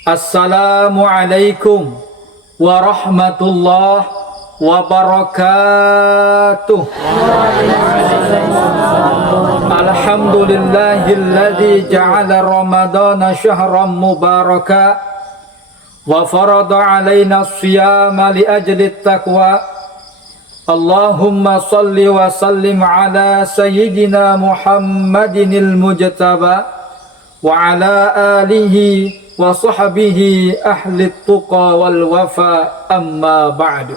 Assalamualaikum warahmatullahi wabarakatuh. Alhamdulillahilladzi ja'ala ramadana syahran mubaraka wa farada alaina as-siyama li ajli at-taqwa. Allahumma salli wa sallim ala sayyidina Muhammadinil mujtaba wa ala alihi wa sahbihi ahli tuqa wal wafa, amma ba'du.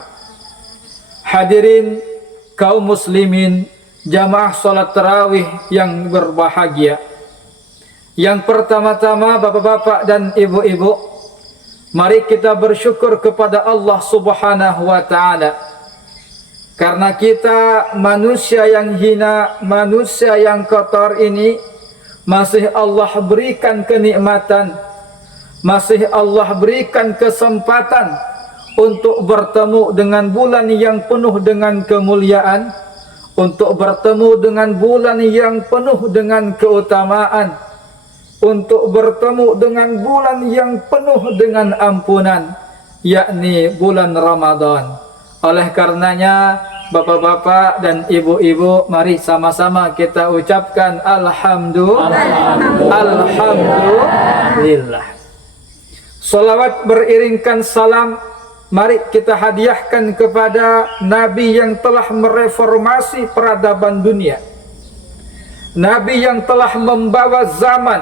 Hadirin kaum muslimin jamaah salat tarawih yang berbahagia. Yang pertama-tama bapak-bapak dan ibu-ibu, mari kita bersyukur kepada Allah Subhanahu wa taala. Karena kita manusia yang hina, manusia yang kotor ini masih Allah berikan kenikmatan, masih Allah berikan kesempatan untuk bertemu dengan bulan yang penuh dengan kemuliaan, untuk bertemu dengan bulan yang penuh dengan keutamaan, untuk bertemu dengan bulan yang penuh dengan ampunan, yakni bulan Ramadan. Oleh karenanya bapak-bapak dan ibu-ibu, mari sama-sama kita ucapkan Alhamdulillah. Salawat beriringkan salam, mari kita hadiahkan kepada Nabi yang telah mereformasi peradaban dunia, Nabi yang telah membawa zaman,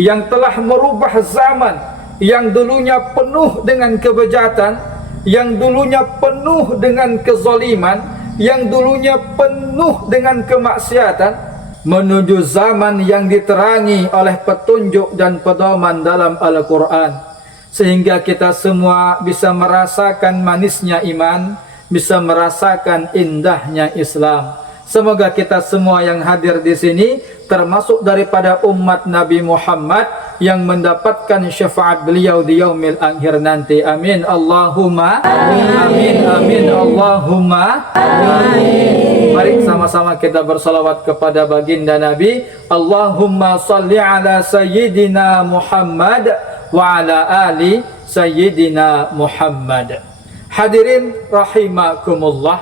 yang telah merubah zaman, yang dulunya penuh dengan kebejatan, yang dulunya penuh dengan kezaliman, yang dulunya penuh dengan kemaksiatan, menuju zaman yang diterangi oleh petunjuk dan pedoman dalam Al-Quran, sehingga kita semua bisa merasakan manisnya iman, bisa merasakan indahnya Islam. Semoga kita semua yang hadir di sini termasuk daripada umat Nabi Muhammad yang mendapatkan syafaat beliau di yaumil akhir nanti. Amin Allahumma amin, amin Allahumma amin. Mari sama-sama kita bersalawat kepada baginda Nabi. Allahumma salli ala sayyidina Muhammad wa ala ali sayyidina Muhammad. Hadirin rahimakumullah,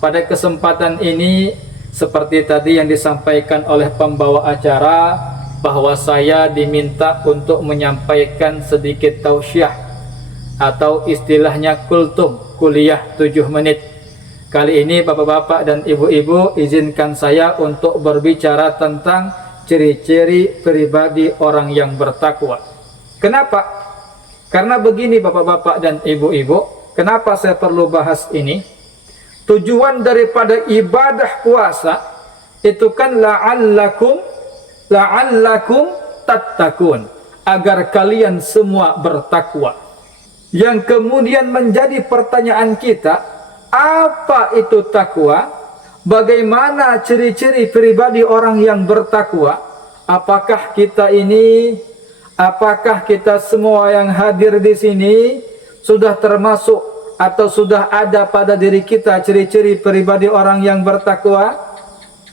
pada kesempatan ini seperti tadi yang disampaikan oleh pembawa acara, bahwa saya diminta untuk menyampaikan sedikit tausiah atau istilahnya kultum, kuliah 7 menit. Kali ini bapak-bapak dan ibu-ibu, izinkan saya untuk berbicara tentang ciri-ciri pribadi orang yang bertakwa. Kenapa? Karena begini bapak-bapak dan ibu-ibu, kenapa saya perlu bahas ini? Tujuan daripada ibadah puasa itu kan la'allakum tattaqun, agar kalian semua bertakwa. Yang kemudian menjadi pertanyaan kita, apa itu takwa? Bagaimana ciri-ciri pribadi orang yang bertakwa? Apakah kita semua yang hadir di sini sudah termasuk atau sudah ada pada diri kita ciri-ciri pribadi orang yang bertakwa?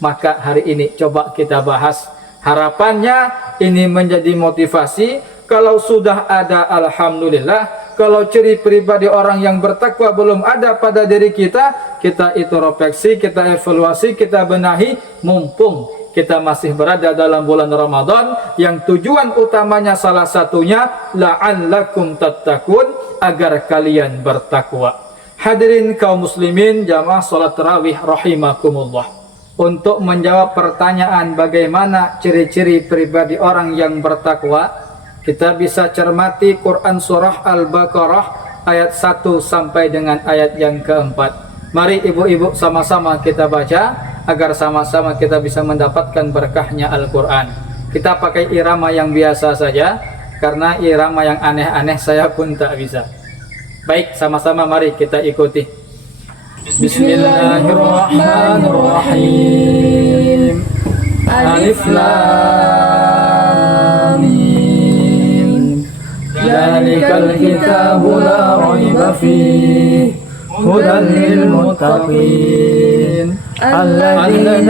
Maka hari ini coba kita bahas. Harapannya ini menjadi motivasi. Kalau sudah ada, alhamdulillah. Kalau ciri pribadi orang yang bertakwa belum ada pada diri kita, kita introspeksi, kita evaluasi, kita benahi, mumpung kita masih berada dalam bulan Ramadan yang tujuan utamanya salah satunya la'allakum tattaqun, agar kalian bertakwa. Hadirin kaum muslimin jamaah salat tarawih rahimakumullah. Untuk menjawab pertanyaan bagaimana ciri-ciri pribadi orang yang bertakwa, kita bisa cermati Quran surah Al-Baqarah ayat 1 sampai dengan ayat yang keempat. Mari ibu-ibu sama-sama kita baca agar sama-sama kita bisa mendapatkan berkahnya Al-Quran. Kita pakai irama yang biasa saja, karena irama yang aneh-aneh saya pun tak bisa. Baik, sama-sama mari kita ikuti. Bismillahirrahmanirrahim. Alif Lam Mim. Dzalikal kitabu la raiba fihi هدى للمتقين الذين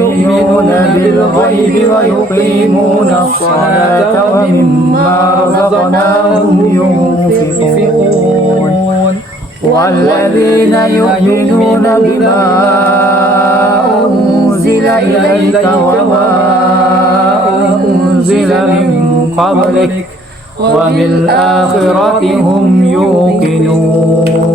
يؤمنون بالغيب ويقيمون الصلاة ومما رزقناهم ينفقون والذين يؤمنون بما أنزل إليك وما أنزل من قبلك وبالآخرة هم يوقنون.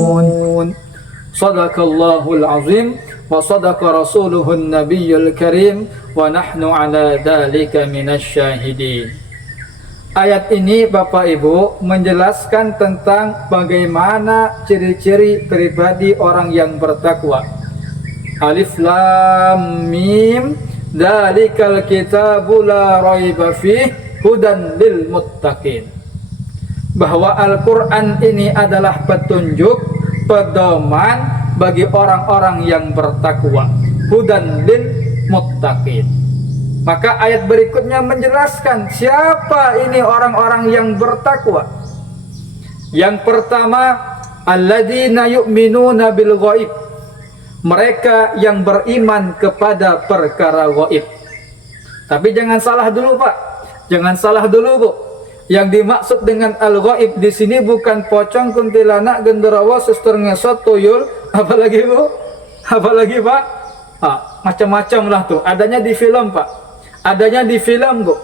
Sadaqallahul azim wa sadaqa rasuluhun nabiyyul karim wa nahnu ala dzalika minasyahidin. Ayat ini Bapak Ibu menjelaskan tentang bagaimana ciri-ciri pribadi orang yang bertakwa. Alif Lam Mim, dzalikal kitabu la raiba fih hudan lil muttaqin. Bahwa Al-Qur'an ini adalah petunjuk, pedoman bagi orang-orang yang bertakwa. Hudan lil muttaqin. Maka ayat berikutnya menjelaskan siapa ini orang-orang yang bertakwa. Yang pertama, alladzina yu'minuna bil ghaib. Mereka yang beriman kepada perkara ghaib. Tapi jangan salah dulu, Pak. Jangan salah dulu, Bu. Yang dimaksud dengan al-ghaib di sini bukan pocong, kuntilanak, genderuwo, suster ngesot, tuyul, apalagi, Bu? Apalagi, Pak? Macam-macam lah tuh. Adanya di film, Pak. Adanya di film, Bu.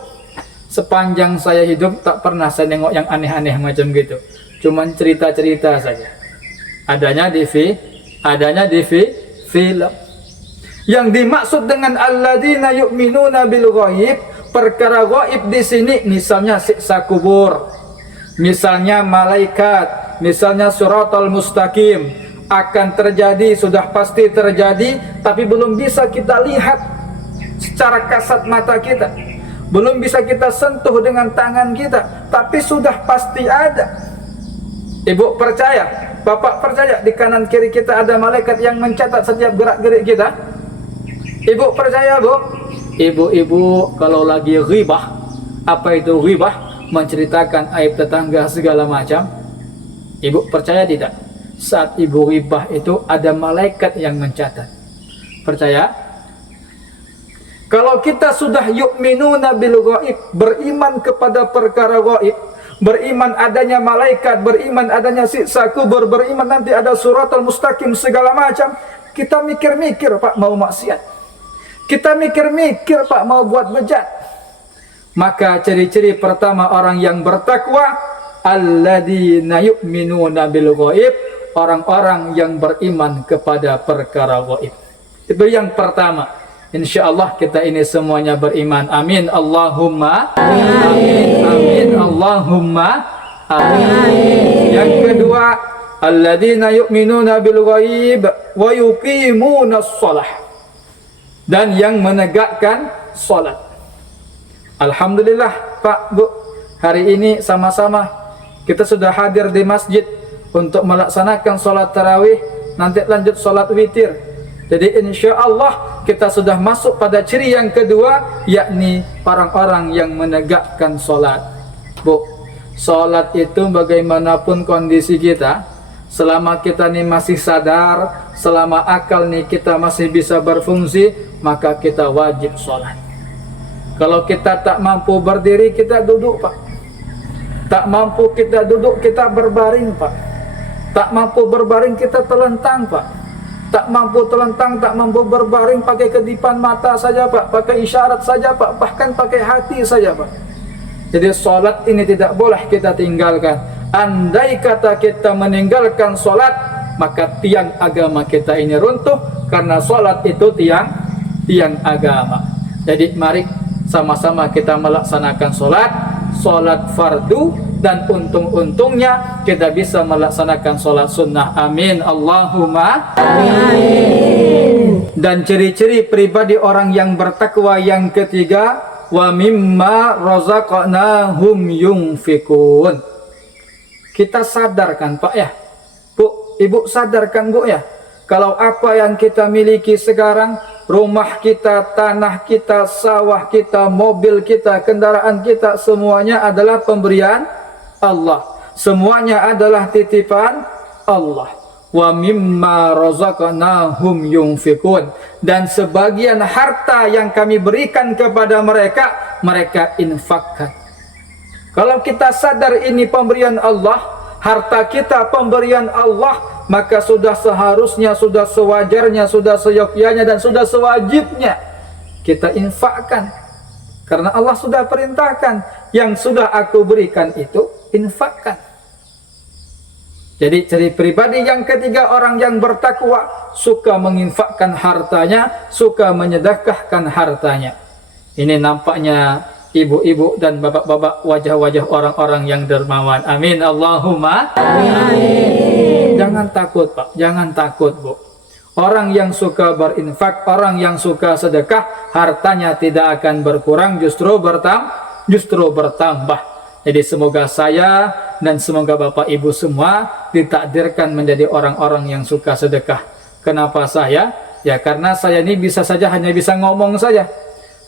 Sepanjang saya hidup tak pernah saya nengok yang aneh-aneh macam gitu. Cuman cerita-cerita saja. Adanya di film. Yang dimaksud dengan alladzina yu'minuna bil ghaib, perkara ghaib di sini misalnya siksa kubur, misalnya malaikat, misalnya siratal mustaqim akan terjadi, sudah pasti terjadi, tapi belum bisa kita lihat secara kasat mata kita, belum bisa kita sentuh dengan tangan kita, tapi sudah pasti ada. Ibu percaya, Bapak percaya di kanan kiri kita ada malaikat yang mencatat setiap gerak-gerik kita? Ibu percaya, Bu? Ibu-ibu kalau lagi ghibah, apa itu ghibah? Menceritakan aib tetangga segala macam. Ibu percaya tidak? Saat ibu ghibah itu ada malaikat yang mencatat. Percaya? Kalau kita sudah yu'minuna bil ghaib, beriman kepada perkara ghaib, beriman adanya malaikat, beriman adanya siksa kubur, beriman nanti ada suratul mustaqim segala macam, kita mikir-mikir, Pak, mau maksiat. Kita mikir-mikir, Pak, mau buat bejat. Maka ciri-ciri pertama orang yang bertakwa, alladzina yu'minuna bil ghaib, orang-orang yang beriman kepada perkara ghaib. Itu yang pertama. InsyaAllah kita ini semuanya beriman. Amin Allahumma amin. Amin Allahumma amin. Yang kedua, alladzina yu'minuna bil ghaib wa yuqimunas shalah, dan yang menegakkan salat. Alhamdulillah, Pak, Bu, hari ini sama-sama kita sudah hadir di masjid untuk melaksanakan salat tarawih, nanti lanjut salat witir. Jadi insya Allah kita sudah masuk pada ciri yang kedua, yakni orang-orang yang menegakkan sholat. Bu, sholat itu bagaimanapun kondisi kita, selama kita nih masih sadar, selama akal nih kita masih bisa berfungsi, maka kita wajib sholat. Kalau kita tak mampu berdiri, kita duduk, Pak. Tak mampu kita duduk, kita berbaring, Pak. Tak mampu berbaring, kita telentang, Pak. Tak mampu telentang, tak mampu berbaring, pakai kedipan mata saja, Pak, pakai isyarat saja, Pak, bahkan pakai hati saja, Pak. Jadi sholat ini tidak boleh kita tinggalkan. Andai kata kita meninggalkan sholat, maka tiang agama kita ini runtuh, karena sholat itu tiang agama. Jadi mari sama-sama kita melaksanakan sholat fardu, dan untung-untungnya kita bisa melaksanakan sholat sunnah. Amin Allahumma amin. Dan ciri-ciri pribadi orang yang bertakwa yang ketiga, wa mimma razaqnahum yunfikun. Kita sadarkan, Pak, ya, Bu, Ibu sadarkan, Bu, ya, kalau apa yang kita miliki sekarang, rumah kita, tanah kita, sawah kita, mobil kita, kendaraan kita, semuanya adalah pemberian Allah. Semuanya adalah titipan Allah. wa mimma razaqnahum yunfikun, dan sebagian harta yang kami berikan kepada mereka, mereka infakkan. Kalau kita sadar ini pemberian Allah, harta kita pemberian Allah, maka sudah seharusnya, sudah sewajarnya, sudah seyogyanya, dan sudah sewajibnya kita infakkan. Karena Allah sudah perintahkan, yang sudah aku berikan itu infakkan. Jadi ciri pribadi yang ketiga, orang yang bertakwa suka menginfakkan hartanya, suka menyedekahkan hartanya. Ini nampaknya ibu-ibu dan bapak-bapak, wajah-wajah orang-orang yang dermawan. Amin Allahumma amin. Jangan takut Pak, jangan takut Bu. Orang yang suka berinfak, orang yang suka sedekah, hartanya tidak akan berkurang, justru bertambah. Jadi semoga saya dan semoga Bapak Ibu semua ditakdirkan menjadi orang-orang yang suka sedekah. Kenapa saya? Ya karena saya ini bisa saja hanya bisa ngomong saja,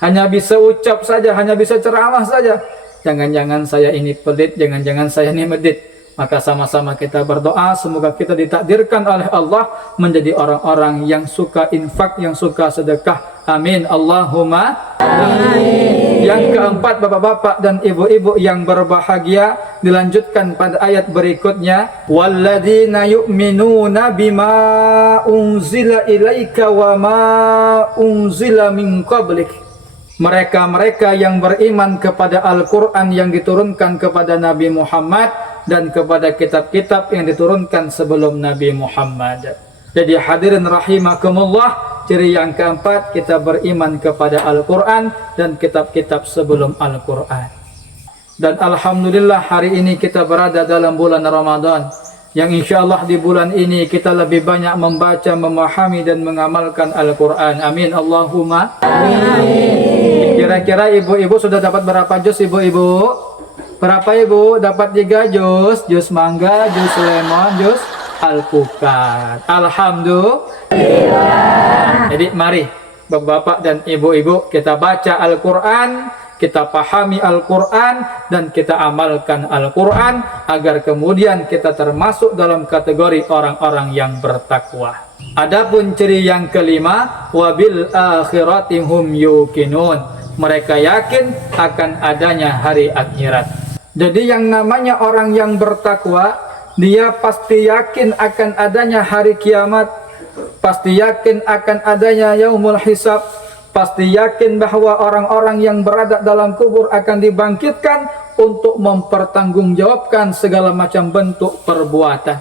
hanya bisa ucap saja, hanya bisa ceramah saja. Jangan-jangan saya ini pelit, jangan-jangan saya ini medit. Maka sama-sama kita berdoa, semoga kita ditakdirkan oleh Allah menjadi orang-orang yang suka infak, yang suka sedekah. Amin Allahumma amin. Yang keempat, bapak-bapak dan ibu-ibu yang berbahagia, dilanjutkan pada ayat berikutnya, walladzina yu'minuna bima unzila ilaika wa ma unzila min qablik. Mereka-mereka yang beriman kepada Al-Quran yang diturunkan kepada Nabi Muhammad dan kepada kitab-kitab yang diturunkan sebelum Nabi Muhammad. Jadi hadirin rahimakumullah, ciri yang keempat, kita beriman kepada Al-Quran dan kitab-kitab sebelum Al-Quran. Dan alhamdulillah hari ini kita berada dalam bulan Ramadan, yang insya Allah di bulan ini kita lebih banyak membaca, memahami dan mengamalkan Al-Quran. Amin Allahumma amin. Kira-kira ibu-ibu sudah dapat berapa juz ibu-ibu? Berapa ibu? Dapat 3 juz. Juz mangga, juz lemon, juz alpukat. Alhamdulillah. Jadi mari bapak-bapak dan ibu-ibu kita baca Al-Quran, kita pahami Al-Quran, dan kita amalkan Al-Quran agar kemudian kita termasuk dalam kategori orang-orang yang bertakwa. Adapun ciri yang kelima, wabil akhirati hum yuqinun. Mereka yakin akan adanya hari akhirat. Jadi yang namanya orang yang bertakwa, dia pasti yakin akan adanya hari kiamat, pasti yakin akan adanya yaumul hisab, pasti yakin bahwa orang-orang yang berada dalam kubur akan dibangkitkan untuk mempertanggungjawabkan segala macam bentuk perbuatan.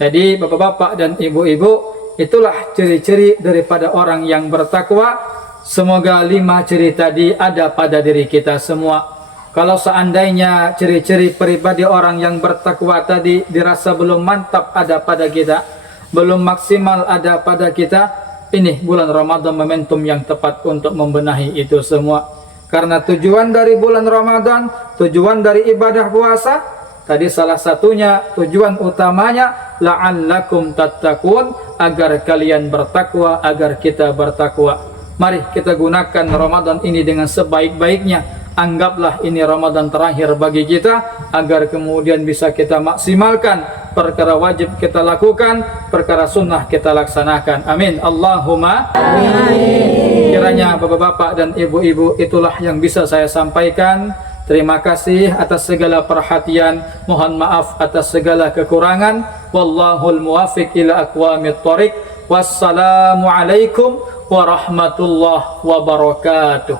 Jadi bapak-bapak dan ibu-ibu, itulah ciri-ciri daripada orang yang bertakwa. Semoga 5 ciri tadi ada pada diri kita semua. Kalau seandainya ciri-ciri pribadi orang yang bertakwa tadi dirasa belum mantap ada pada kita, belum maksimal ada pada kita, ini bulan Ramadan momentum yang tepat untuk membenahi itu semua. Karena tujuan dari bulan Ramadan, tujuan dari ibadah puasa, tadi salah satunya, tujuan utamanya, la'allakum tattaqun, agar kalian bertakwa, agar kita bertakwa. Mari kita gunakan Ramadan ini dengan sebaik-baiknya. Anggaplah ini Ramadan terakhir bagi kita, agar kemudian bisa kita maksimalkan perkara wajib kita lakukan, perkara sunnah kita laksanakan. Amin Allahumma amin. Kiranya bapak-bapak dan ibu-ibu, itulah yang bisa saya sampaikan. Terima kasih atas segala perhatian, mohon maaf atas segala kekurangan. Wallahul muwafiq ila aqwamit thoriq. Wassalamualaikum warahmatullahi wabarakatuh.